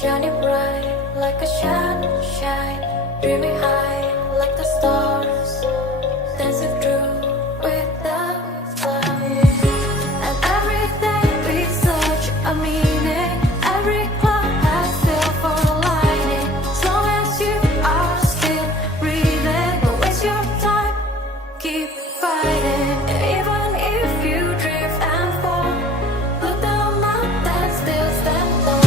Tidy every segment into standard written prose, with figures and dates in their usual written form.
shining bright like a sunshine, dreaming high like the stars, dancing through without clouds. And everything we search a meaning, every cloud has silver lining. As long as you are still breathing, don't waste your time, keep fighting. Even if you drift and fall, look down and still stand tall.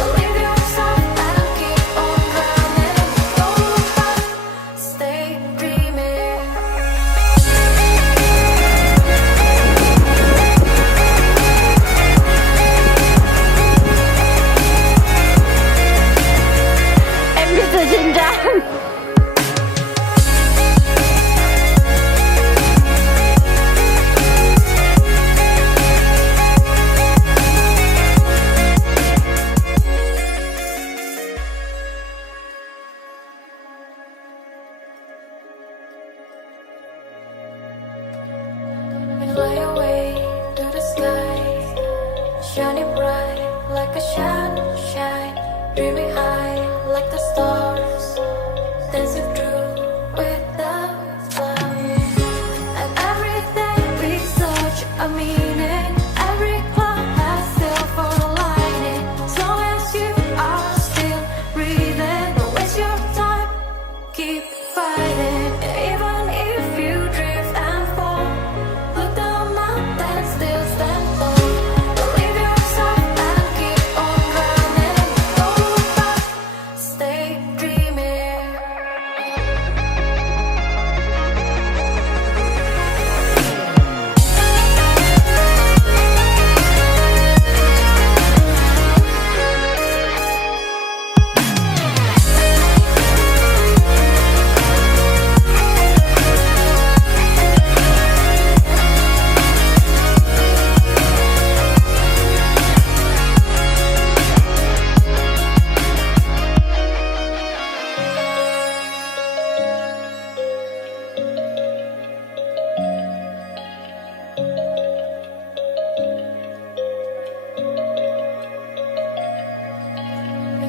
Believe yourself and keep on running. Don't look back, stay dreaming. Em bị sự紧张。Fly away to the sky, shining bright like a sunshine, dreaming high like the stars, dancing through without clouds. And everything we search a meaning, every cloud has silver lining. As long as you are still breathing, don't waste your time, keep fighting. Even if you drift and fall, look down and still stand tall. Believe yourself and keep on running. Don't look back, stay dreaming.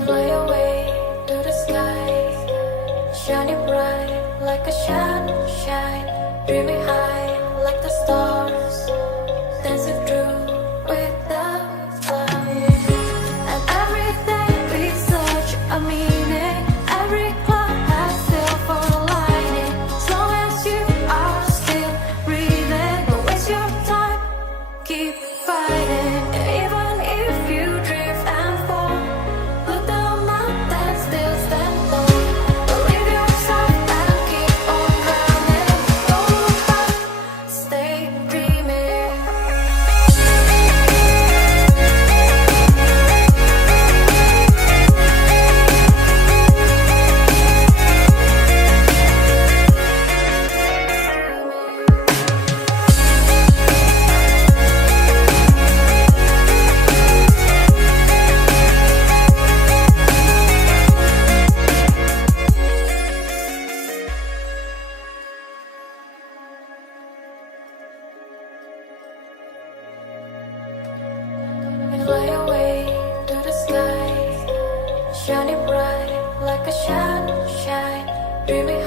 Fly away to the sky, shining bright like a sunshine, dreaming high like the stars, dancing through without clouds. And everything we search a meaning, every cloud has silver lining. As long as you are still breathing, don't waste your time, keep fighting. Even if you drift and fall, look down and still stand tall. Believe yourself and keep on running. Don't look back, stay dreaming. Fly away to the sky, shining bright like a sunshine, dreaming